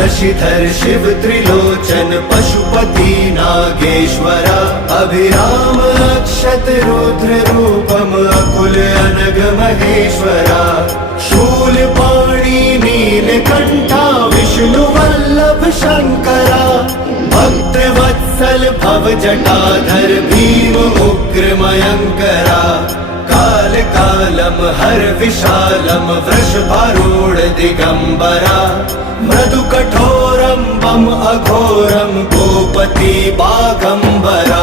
शशिधर शिव त्रिलोचन पशुपति नागेश्वरा अभिराम अक्षत रुद्र रूपम अकुल अनग महेश्वरा शूलपाणि नीलकंठा विष्णु वल्लभ शंकरा भक्तवत्सल भव जटाधर भीम उग्र मयंकरा काल कालम हर विशालम वृषभारूढ़ दिगंबरा मृदु कठोरम बम अघोरम गोपति बागंबरा